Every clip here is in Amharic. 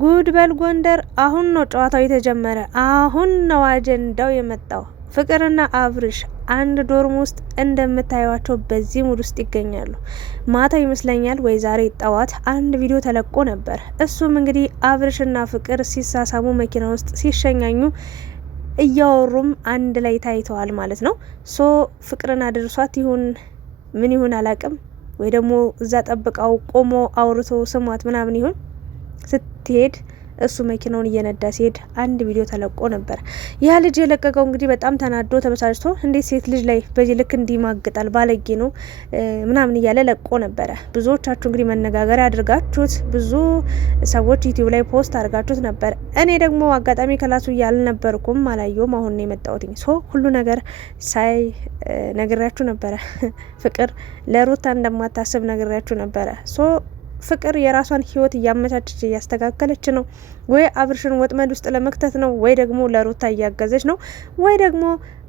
ጉድ በል ጎንደር! አሁን ነው ጨዋታው የተጀመረ። አሁን ነው አጀንዳው የመጣው። ፍቅርና አብርሽ አንድ ዶርም ውስጥ እንደምታዩቸው በዚህ ሙድ ውስጥ ይገኛሉ። ማታ ይመስለኛል ወይ ዛሬ ጠዋት አንድ ቪዲዮ ተለቆ ነበር። እሱም እንግዲህ አብርሽና ፍቅር ሲሳሳሙ መኪና ውስጥ ሲሸኛኙ እያወሩም አንድ ላይ ታይተዋል ማለት ነው። ሶ ፍቅርን አድርሷት ይሁን ምን ይሁን አላቅም፣ ወይ ደግሞ እዛ ጠብቃው ቆሞ አውርቶ ስሟት ምናምን ይሁን ስትሄድ እሱ መኪናውን እየነዳ ሲሄድ አንድ ቪዲዮ ተለቆ ነበር። ያ ልጅ የለቀቀው እንግዲህ በጣም ተናዶ ተበሳጭቶ እንዴት ሴት ልጅ ላይ በዚህ ልክ እንዲማግጣል ባለጌ ነው ምናምን እያለ ለቆ ነበረ። ብዙዎቻችሁ እንግዲህ መነጋገሪያ አድርጋችሁት፣ ብዙ ሰዎች ዩቲዩብ ላይ ፖስት አድርጋችሁት ነበር። እኔ ደግሞ አጋጣሚ ከላሱ ያልነበርኩም አላየውም። አሁን ነው የመጣሁት። ሁሉ ነገር ሳይ ነግሬያችሁ ነበረ። ፍቅር ለሩታ እንደማታስብ ነግሬያችሁ ነበረ። ፍቅር የራሷን ህይወት እያመቻቸች እያስተካከለች ነው። ወይ አብርሽን ወጥመድ ውስጥ ለመክተት ነው፣ ወይ ደግሞ ለሩታ እያገዘች ነው፣ ወይ ደግሞ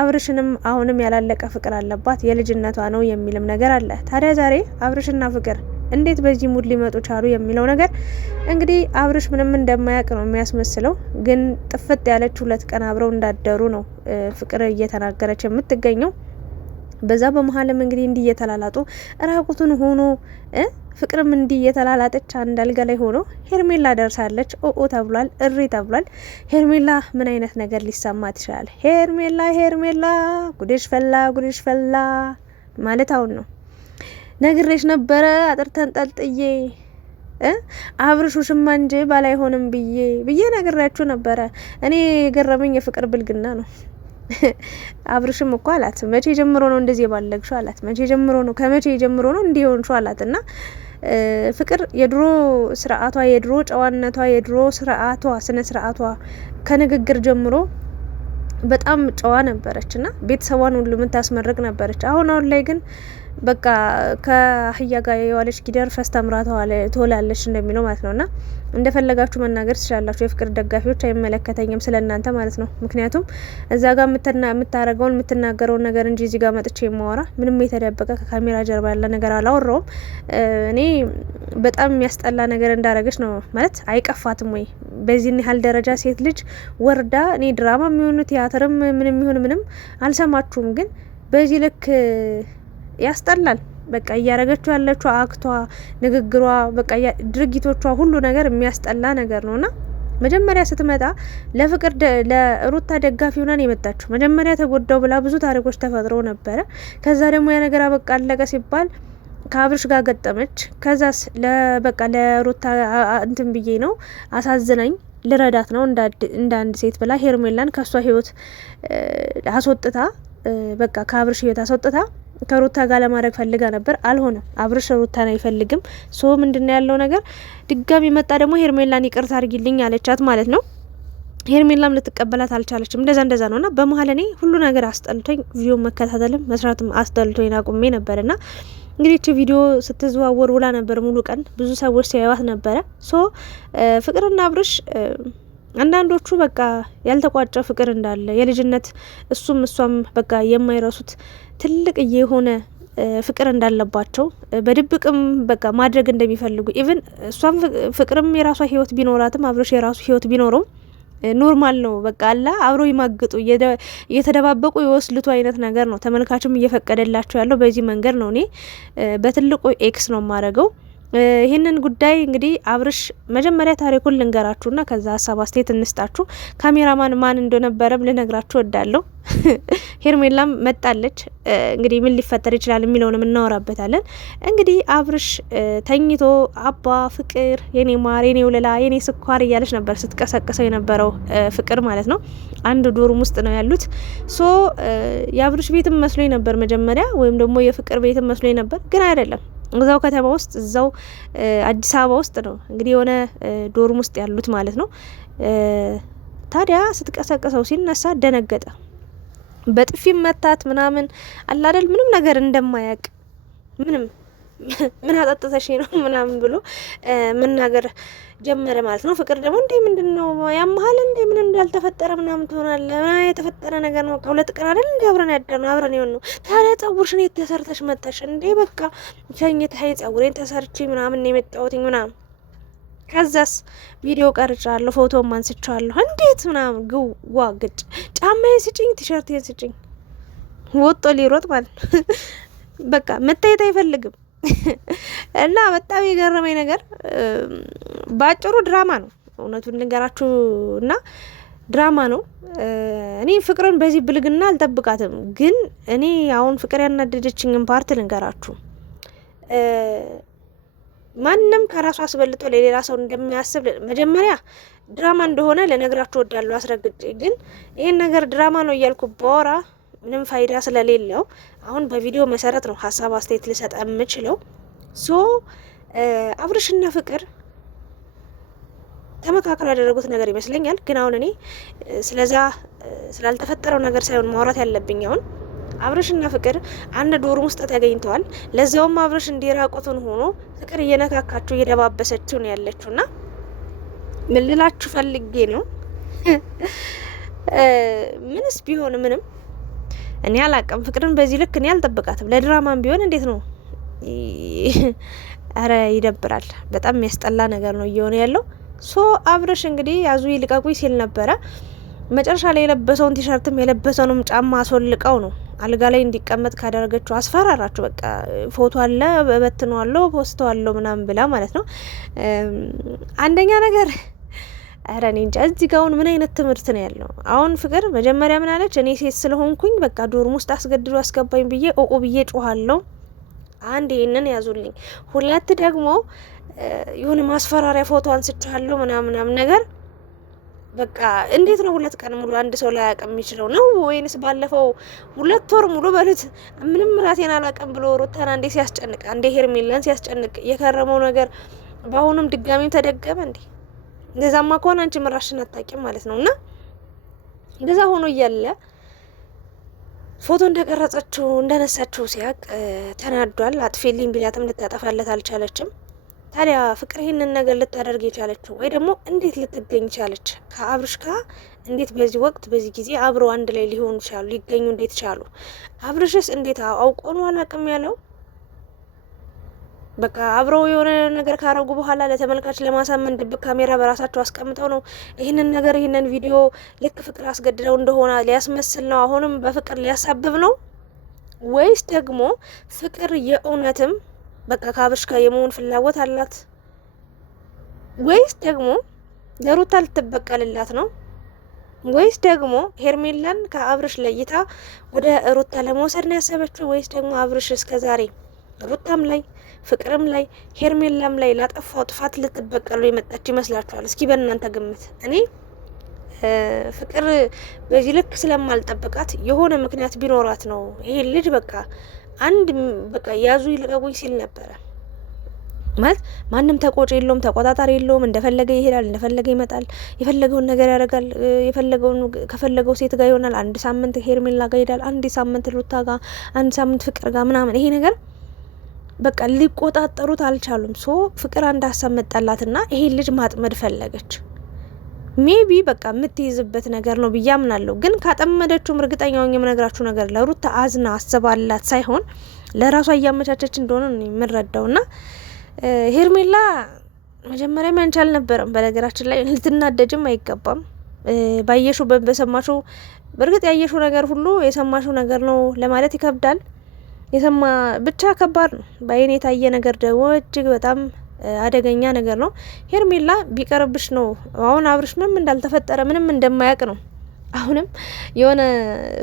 አብርሽንም አሁንም ያላለቀ ፍቅር አለባት የልጅነቷ ነው የሚልም ነገር አለ። ታዲያ ዛሬ አብርሽና ፍቅር እንዴት በዚህ ሙድ ሊመጡ ቻሉ የሚለው ነገር እንግዲህ አብርሽ ምንም እንደማያውቅ ነው የሚያስመስለው። ግን ጥፍጥ ያለች 2 ቀን አብረው እንዳደሩ ነው ፍቅር እየተናገረች የምትገኘው። በዛ በመሀልም እንግዲህ እንዲህ እየተላላጡ ራቁቱን ሆኖ ፍቅርም እንዲህ እየተላላጠች አንድ አልጋ ላይ ሆኖ ሄርሜላ ደርሳለች። ኦኦ ተብሏል፣ እሪ ተብሏል። ሄርሜላ ምን አይነት ነገር ሊሰማት ይችላል? ሄርሜላ ጉድሽ ፈላ፣ ጉድሽ ፈላ ማለት አሁን ነው። ነግሬሽ ነበረ አጥርተን ጠልጥዬ አብርሹ ሽማ እንጂ ባላይ ሆንም ብዬ ነግሬያችሁ ነበረ። እኔ የገረመኝ የፍቅር ብልግና ነው። አብርሽም እኮ አላት መቼ ጀምሮ ነው እንደዚህ ባለግሽው አላት። መቼ ጀምሮ ነው ከመቼ ጀምሮ ነው እንዲሆንሽው አላት። እና ፍቅር የድሮ ስርዓቷ፣ የድሮ ጨዋነቷ፣ የድሮ ስርዓቷ፣ ስነ ስርዓቷ ከንግግር ጀምሮ በጣም ጨዋ ነበረች እና ቤተሰቧን ሁሉ የምታስመርቅ ነበረች። አሁን ላይ ግን በቃ ከአህያ ጋር የዋለች ጊደር ፈስተምራ ትወላለች እንደሚለው ማለት ነውና እንደፈለጋችሁ መናገር ትችላላችሁ። የፍቅር ደጋፊዎች አይመለከተኝም ስለ እናንተ ማለት ነው። ምክንያቱም እዛ ጋር የምታረገውን የምትናገረውን ነገር እንጂ እዚህ ጋር መጥቼ የማወራ ምንም የተደበቀ ከካሜራ ጀርባ ያለ ነገር አላወራውም። እኔ በጣም የሚያስጠላ ነገር እንዳረገች ነው ማለት አይቀፋትም ወይ? በዚህን ያህል ደረጃ ሴት ልጅ ወርዳ እኔ ድራማ የሚሆኑ ቲያትርም ምንም ይሁን ምንም አልሰማችሁም፣ ግን በዚህ ልክ ያስጠላል። በቃ እያረገችው ያለችው አክቷ፣ ንግግሯ፣ በቃ ድርጊቶቿ ሁሉ ነገር የሚያስጠላ ነገር ነውና መጀመሪያ ስትመጣ ለፍቅር ለሩታ ደጋፊ ሆና ነው የመጣችው። መጀመሪያ ተጎዳው ብላ ብዙ ታሪኮች ተፈጥሮ ነበረ። ከዛ ደግሞ ያ ነገር አበቃ አለቀ ሲባል ከአብርሽ ጋር ገጠመች። ከዛስ በቃ ለሩታ እንትን ብዬ ነው አሳዝናኝ ልረዳት ነው እንደ አንድ ሴት ብላ ሄርሜላን ከሷ ህይወት አስወጥታ በቃ ከአብርሽ ህይወት አስወጥታ ከሩታ ጋር ለማድረግ ፈልጋ ነበር። አልሆነም። አብርሽ ሩታን አይፈልግም። ምንድነው ያለው ነገር? ድጋሚ መጣ ደግሞ ሄርሜላን ይቅርታ አድርጊልኝ አለቻት ማለት ነው። ሄርሜላም ልትቀበላት አልቻለችም። እንደዛ ነውና በመሀል እኔ ሁሉ ነገር አስጠልቶኝ ቪዲዮ መከታተልም መስራትም አስጠልቶኝ አቁሜ ነበርና እንግዲህ እቺ ቪዲዮ ስትዘዋወር ውላ ነበር ሙሉ ቀን ብዙ ሰዎች ሲያዩት ነበረ። ፍቅርና አብርሽ አንዳንዶቹ በቃ ያልተቋጨ ፍቅር እንዳለ የልጅነት እሷም በቃ የማይረሱት ትልቅ የሆነ ፍቅር እንዳለባቸው በድብቅም በቃ ማድረግ እንደሚፈልጉ ኢቭን እሷም ፍቅርም የራሷ ህይወት ቢኖራትም አብርሽ የራሱ ህይወት ቢኖረውም ኖርማል ነው። በቃ አላ አብረው ይማግጡ እየተደባበቁ የወስልቱ አይነት ነገር ነው። ተመልካችም እየፈቀደላቸው ያለው በዚህ መንገድ ነው። እኔ በትልቁ ኤክስ ነው የማረገው። ይህንን ጉዳይ እንግዲህ አብርሽ መጀመሪያ ታሪኩን ልንገራችሁና ከዛ ሀሳብ አስተያየት እንስጣችሁ። ካሜራማን ማን እንደነበረም ልነግራችሁ ወዳለሁ። ሄርሜላም መጣለች። እንግዲህ ምን ሊፈጠር ይችላል የሚለውንም እናወራበታለን። እንግዲህ አብርሽ ተኝቶ አባ ፍቅር የኔ ማር የኔ ወለላ የኔ ስኳር እያለች ነበር ስትቀሰቅሰው የነበረው ፍቅር ማለት ነው። አንድ ዶርም ውስጥ ነው ያሉት። የአብርሽ ቤትም መስሎኝ ነበር መጀመሪያ፣ ወይም ደግሞ የፍቅር ቤትም መስሎኝ ነበር፣ ግን አይደለም። እዛው ከተማ ውስጥ እዛው አዲስ አበባ ውስጥ ነው እንግዲህ የሆነ ዶርም ውስጥ ያሉት ማለት ነው። ታዲያ ስትቀሰቅሰው ሲነሳ ደነገጠ። በጥፊ መታት ምናምን አላደል ምንም ነገር እንደማያውቅ ምን አጠጥተሽ ነው ምናምን ብሎ መናገር ጀመረ ማለት ነው። ፍቅር ደግሞ እንዴ ምንድነው ያመሃል እንዴ ምን እንዳልተፈጠረ ምናምን ትሆናለ የተፈጠረ ነገር ነው። ከሁለት ቀን አይደል እንዴ አብረን ያደርነው አብረን ይሆን ነው። ታዲያ ጸጉርሽን የተሰርተሽ መጣሽ እንዴ? በቃ ሸኝት ሀይ ጸጉሬን ተሰርቼ ምናምን የመጣሁት ምናምን ከዛስ ቪዲዮ ቀርጫለሁ፣ ፎቶም አንስቻለሁ። እንዴት ምናምን ግዋ ግጭ ጫማዬን ስጭኝ፣ ቲሸርቴን ስጭኝ። ወጦ ሊሮጥ ማለት ነው። በቃ መታየት አይፈልግም። እና በጣም የገረመኝ ነገር ባጭሩ ድራማ ነው፣ እውነቱን ልንገራችሁ እና ድራማ ነው። እኔ ፍቅርን በዚህ ብልግና አልጠብቃትም፣ ግን እኔ አሁን ፍቅር ያናደደችኝን ፓርት ልንገራችሁ። ማንም ከራሱ አስበልጦ ለሌላ ሰው እንደሚያስብ መጀመሪያ ድራማ እንደሆነ ልነግራችሁ እወዳለሁ አስረግጬ። ግን ይህን ነገር ድራማ ነው እያልኩ ባወራ ምንም ፋይዳ ስለሌለው አሁን በቪዲዮ መሰረት ነው ሀሳብ አስተያየት ልሰጥ የምችለው። ሶ አብርሽና ፍቅር ተመካከሉ ያደረጉት ነገር ይመስለኛል። ግን አሁን እኔ ስለዛ ስላልተፈጠረው ነገር ሳይሆን ማውራት ያለብኝ አሁን አብርሽና ፍቅር አንድ ዶርም ውስጥ ተገኝተዋል። ለዛውም አብርሽ እንዲራቆቱን ሆኖ ፍቅር እየነካካችሁ እየደባበሰችው ነው ያለችውና ምን ልላችሁ ፈልጌ ነው ምንስ ቢሆን ምንም እኔ አላቅም። ፍቅርን በዚህ ልክ እኔ አልጠብቃትም። ለድራማም ቢሆን እንዴት ነው? አረ ይደብራል። በጣም የሚያስጠላ ነገር ነው እየሆነ ያለው። ሶ አብርሽ እንግዲህ ያዙ ይልቀቁኝ ሲል ነበረ። መጨረሻ ላይ የለበሰውን ቲሸርትም የለበሰውንም ጫማ አስወልቀው ነው አልጋ ላይ እንዲቀመጥ ካደረገችው አስፈራራችሁ። በቃ ፎቶ አለ በትነዋለሁ ፖስተዋለሁ ምናምን ብላ ማለት ነው። አንደኛ ነገር ኧረ እኔ እንጃ እዚህ ጋር አሁን ምን አይነት ትምህርት ነው ያለው? አሁን ፍቅር መጀመሪያ ምን አለች? እኔ ሴት ስለሆንኩኝ በቃ ዶርም ውስጥ አስገድዶ አስገባኝ ብዬ ኦኦ ብዬ ጮኋለሁ። አንድ ይህንን ያዙልኝ። ሁለት ደግሞ የሆነ ማስፈራሪያ ፎቶ አንስቻለሁ ምናምን ነገር በቃ እንዴት ነው 2 ቀን ሙሉ አንድ ሰው ላይ አያውቅም የሚችለው ነው? ወይንስ ባለፈው 2 ወር ሙሉ በሉት ምንም ራሴን አላውቅም ብሎ ሩታን አንዴ ሲያስጨንቅ አንዴ ሄርሜላን ሲያስጨንቅ የከረመው ነገር በአሁኑም ድጋሚም ተደገመ እንዴ? እንደዛማ ከሆነ አንቺ ምራሽን አታውቂም ማለት ነው። እና እንደዛ ሆኖ እያለ ፎቶ እንደቀረጸችው እንደነሳችው ሲያቅ ተናዷል። አጥፊልኝ ቢላትም ልታጠፋለት አልቻለችም። ታዲያ ፍቅር ይህንን ነገር ልታደርግ የቻለችው ወይ ደግሞ እንዴት ልትገኝ ቻለች? ከአብርሽ ጋር እንዴት በዚህ ወቅት በዚህ ጊዜ አብረው አንድ ላይ ሊሆኑ ቻሉ? ሊገኙ እንዴት ቻሉ? አብርሽስ እንዴት አውቆ ነው አላቅም ያለው? በቃ አብረው የሆነ ነገር ካረጉ በኋላ ለተመልካች ለማሳመን ድብቅ ካሜራ በራሳቸው አስቀምጠው ነው ይህንን ቪዲዮ ልክ ፍቅር አስገድደው እንደሆነ ሊያስመስል ነው? አሁንም በፍቅር ሊያሳብብ ነው? ወይስ ደግሞ ፍቅር የእውነትም በቃ ከአብርሽ ጋር የመሆን ፍላጎት አላት? ወይስ ደግሞ ለሩታ ልትበቀልላት ነው? ወይስ ደግሞ ሄርሜላን ከአብርሽ ለይታ ወደ ሩታ ለመውሰድ ነው ያሰበችው? ወይስ ደግሞ አብርሽ እስከዛሬ ሩታም ላይ ፍቅርም ላይ ሄርሜላም ላይ ላጠፋው ጥፋት ልትበቀሉ የመጣች ይመስላችኋል? እስኪ በእናንተ ግምት። እኔ ፍቅር በዚህ ልክ ስለማልጠብቃት የሆነ ምክንያት ቢኖራት ነው ይሄ ልጅ በቃ በቃ ያዙ ይልቀቁኝ ሲል ነበረ። ማለት ማንም ተቆጭ የለውም፣ ተቆጣጣሪ የለውም። እንደፈለገ ይሄዳል፣ እንደፈለገ ይመጣል፣ የፈለገውን ነገር ያደርጋል፣ ከፈለገው ሴት ጋር ይሆናል። አንድ ሳምንት ሄርሜላ ጋር ይሄዳል፣ አንድ ሳምንት ሩታ ጋር፣ አንድ ሳምንት ፍቅር ጋር ምናምን። ይሄ ነገር በቃ ሊቆጣጠሩት አልቻሉም። ሶ ፍቅር አንድ ሀሳብ መጣላትና ይሄ ልጅ ማጥመድ ፈለገች። ሜቢ በቃ የምትይዝበት ነገር ነው ብዬ አምናለሁ። ግን ካጠመደችውም እርግጠኛው የምነግራችሁ ነገር ለሩታ አዝና አስባላት ሳይሆን ለራሷ እያመቻቸች እንደሆነ ነው የምንረዳው። እና ሄርሜላ መጀመሪያም ያንቺ አልነበረም። በነገራችን ላይ ልትናደጅም አይገባም። ባየሹ በሰማሹ በእርግጥ ያየሹ ነገር ሁሉ የሰማሹ ነገር ነው ለማለት ይከብዳል። የሰማ ብቻ ከባድ ነው። በአይን የታየ ነገር ደግሞ እጅግ በጣም አደገኛ ነገር ነው። ሄርሜላ ቢቀርብሽ ነው አሁን አብርሽ ምንም እንዳልተፈጠረ ምንም እንደማያውቅ ነው። አሁንም የሆነ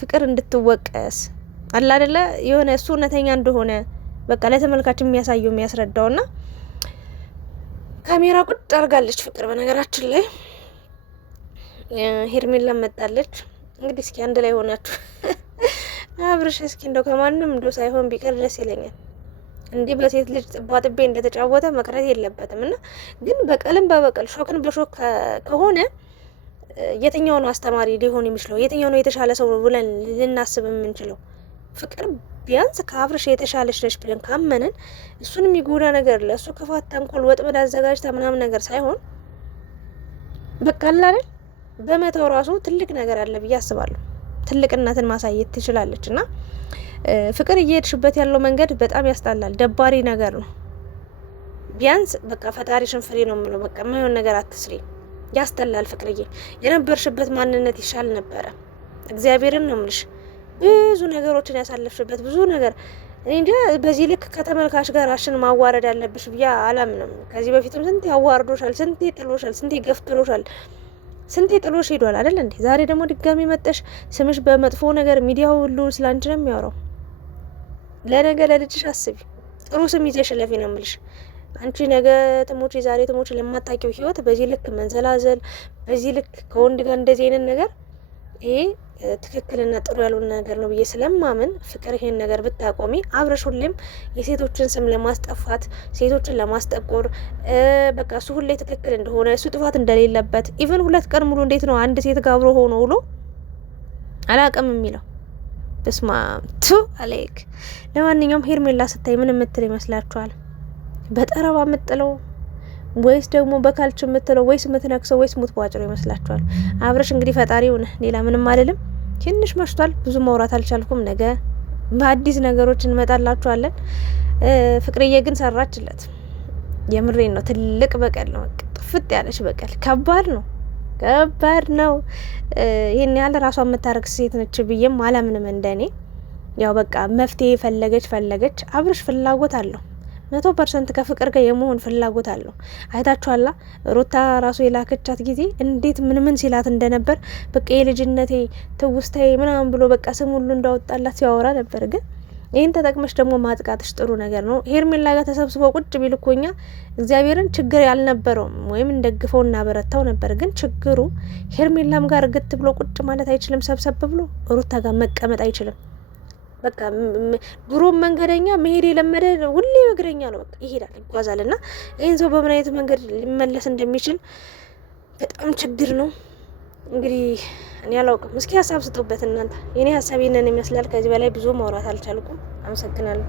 ፍቅር እንድትወቀስ አለ አይደለ? የሆነ እሱ እውነተኛ እንደሆነ በቃ ለተመልካች የሚያሳየው የሚያስረዳውና ካሜራ ቁጭ አድርጋለች ፍቅር። በነገራችን ላይ ሄርሜላ መጣለች። እንግዲህ እስኪ አንድ ላይ ሆናችሁ አብርሽ እስኪ እንደው ከማንም እንደው ሳይሆን ቢቀር ደስ ይለኛል። እንዲህ በሴት ልጅ ጥባጥቤ እንደተጫወተ መቅረት የለበትም። እና ግን በቀልም በበቀል ሾክን በሾክ ከሆነ የትኛው ነው አስተማሪ ሊሆን የሚችለው? የትኛው ነው የተሻለ ሰው ብለን ልናስብ የምንችለው? ፍቅር ቢያንስ ከአብርሽ የተሻለች ነች ብለን ካመንን እሱን የሚጎዳ ነገር ለእሱ ክፋት፣ ተንኮል፣ ወጥመድ አዘጋጅታ ምናምን ነገር ሳይሆን በቃ አይደል በመተው ራሱ ትልቅ ነገር አለ ብዬ አስባለሁ። ትልቅነትን ማሳየት ትችላለች። እና ፍቅር እየሄድሽበት ያለው መንገድ በጣም ያስጠላል። ደባሪ ነገር ነው። ቢያንስ በቃ ፈጣሪሽን ፍሬ ነው የምለው። በቃ የማይሆን ነገር አትስሪ። ያስጠላል ፍቅርዬ። የነበርሽበት ማንነት ይሻል ነበረ። እግዚአብሔርን ነው የምልሽ። ብዙ ነገሮችን ያሳለፍሽበት ብዙ ነገር እኔ እንጃ። በዚህ ልክ ከተመልካች ጋር ራሽን ማዋረድ አለብሽ ብዬ አላምንም። ከዚህ በፊትም ስንቴ ያዋርዶሻል፣ ስንቴ ጥሎሻል፣ ስንቴ ገፍትሮሻል፣ ስንቴ ጥሎሽ ሄዷል አይደል እንዴ? ዛሬ ደግሞ ድጋሚ መጠሽ ስምሽ በመጥፎ ነገር ሚዲያው ሁሉ ስላንቺ ነው የሚያወራው። ለነገ ለልጅሽ አስቢ። ጥሩ ስም ይዘሽ ለፊ ነው የምልሽ። አንቺ ነገ ትሞች ዛሬ ትሞች ለማታውቂው ህይወት በዚህ ልክ መንዘላዘል፣ በዚህ ልክ ከወንድ ጋር እንደዚህ አይነት ነገር ይሄ ትክክልና ጥሩ ያልሆነ ነገር ነው ብዬ ስለማምን ፍቅር ይሄን ነገር ብታቆሚ። አብረሽ ሁሌም የሴቶችን ስም ለማስጠፋት ሴቶችን ለማስጠቆር በቃ እሱ ሁሌ ትክክል እንደሆነ እሱ ጥፋት እንደሌለበት ኢቨን 2 ቀን ሙሉ እንዴት ነው አንድ ሴት ጋር አብሮ ሆኖ ውሎ አላቅም የሚለው በስማ ቱ አሌክ። ለማንኛውም ሄርሜላ ስታይ ምን የምትል ይመስላችኋል? በጠረባ የምጥለው ወይስ ደግሞ በካልች የምትለው ወይስ የምትነክሰው ወይስ ሙትቧጭረው ይመስላችኋል? አብረሽ እንግዲህ ፈጣሪው ነህ፣ ሌላ ምንም አይደለም። ትንሽ መሽቷል፣ ብዙ ማውራት አልቻልኩም። ነገ በአዲስ ነገሮች እንመጣላችኋለን። ፍቅርዬ ግን ሰራችለት። የምሬን ነው። ትልቅ በቀል ነው። ጥፍጥ ያለች በቀል። ከባድ ነው፣ ከባድ ነው። ይህን ያህል ራሷ የምታረግ ሴት ነች ብዬም አላምንም እንደኔ። ያው በቃ መፍትሄ ፈለገች። አብረሽ ፍላጎት አለው 100% ከፍቅር ጋር የመሆን ፍላጎት አለው። አይታችኋላ ሩታ ራሱ የላከቻት ጊዜ እንዴት ምን ሲላት እንደነበር በቃ የልጅነቴ ትውስታዬ ምናምን ብሎ በቃ ስም ሁሉ እንዳወጣላት ሲያወራ ነበር። ግን ይህን ተጠቅመሽ ደግሞ ማጥቃትሽ ጥሩ ነገር ነው። ሄርሜላ ጋር ተሰብስበው ቁጭ ቢል እኮ እኛ እግዚአብሔርን ችግር ያልነበረውም ወይም እንደግፈው እናበረታው ነበር። ግን ችግሩ ሄርሜላም ጋር እርግጥ ብሎ ቁጭ ማለት አይችልም። ሰብሰብ ብሎ ሩታ ጋር መቀመጥ አይችልም። በቃ ድሮም መንገደኛ መሄድ የለመደ ሁሌ እግረኛ ነው። በቃ ይሄዳል፣ ይጓዛል። እና ይህን ሰው በምን አይነት መንገድ ሊመለስ እንደሚችል በጣም ችግር ነው። እንግዲህ እኔ አላውቅም። እስኪ ሀሳብ ስጡበት እናንተ። የኔ ሀሳብ ይህንን ይመስላል። ከዚህ በላይ ብዙ ማውራት አልቻልኩም። አመሰግናለሁ።